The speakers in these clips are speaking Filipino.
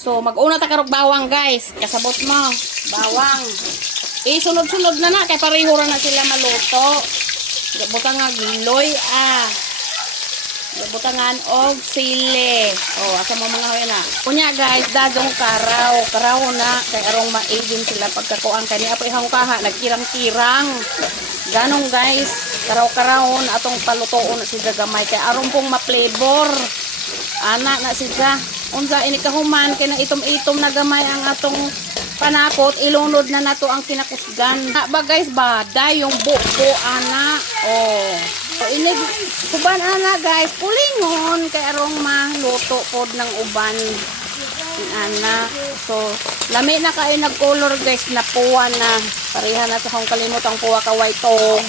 So mag-una ta karog bawang guys. Kasabot mo. Bawang. Sunod-sunod na kay pareho ra na sila maluto. Butang nga giloy butangan og sili. Asa mo mga hoy na. Kunya guys, dadong karaw na kay arong maigin sila pagkakuan kani apo ihang kaha nagkirang-kirang. Ganong guys, karaw-karawon atong palutoon si gamay kay arong pong ma-flavor. Ana na siya. Unsa ini kahuman kay na itom-itom na gamay ang atong panakot, ilunod na nato ang kinakusgan. Ba guys, baday yung buko ana. Ini kuban ana guys, pulingon kay arong maluto pod ng uban ana. So lami na kay nag-color guys, napuwa na. Pareha na sa kung kalimot ang puwa ka white tong.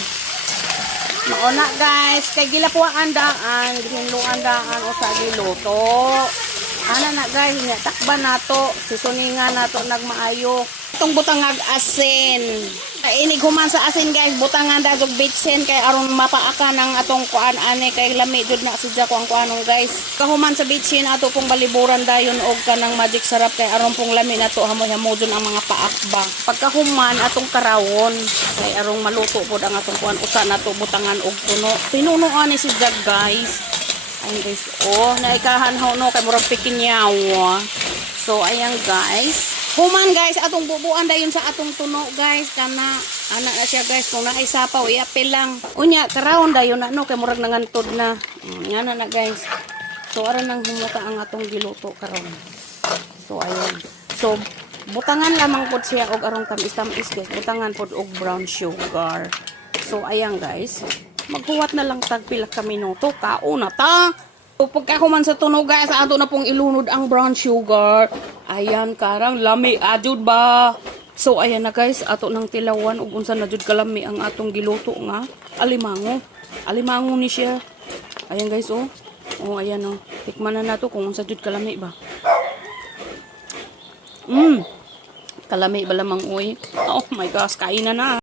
Mauna guys, kay gilapuan daan, ginluan daan o sa giluto. Ana na guys, nya takban nato, sisuningan nato nagmaayo. Itong butangag asin. Inig human sa asin guys, butangan dagog bitsin kay aron mapaaka ng atong kuan ani kay lami jud na sidya ko ang kuanong guys. Kahuman sa bitsin ato pong baliburan dayon og kanang magic sarap kay aron pong lami nato hamoy-hamodon ang mga paakba. Pagkahuman atong karawon kay arong maluto pod ang atong kuan usa nato butangan og puno. Pinunuan ni sidya guys. Ay guys, naikahan ho no kay murag pikinyaw. So ayan guys. Human guys, atong bubuan dayon sa atong tuno guys, kana ana na siya guys, kung naay sapaw iapil lang. Unya karawon dayon na no kay murag nangantod na. Ngana na guys. So aran nang humuta ang atong giluto karon. So ayan. So butangan lamang pod siya og arong tamis-tamis guys. Butangan pod og brown sugar. So ayan guys. Maghuwat na lang tag pila ka minuto, kauna ta. Pagkakuman sa tunog guys, ato na pong ilunod ang brown sugar. Ayan, karang lami adjud ba. So ayan na guys, ato nang tilawan ug unsa na jud kalami ang atong giluto nga alimango. Alimango ni siya. Ayan guys ayan Tikman na nato kung unsa jud kalami ba. Kalami ba lamang uy. Oh my gosh, kain na na.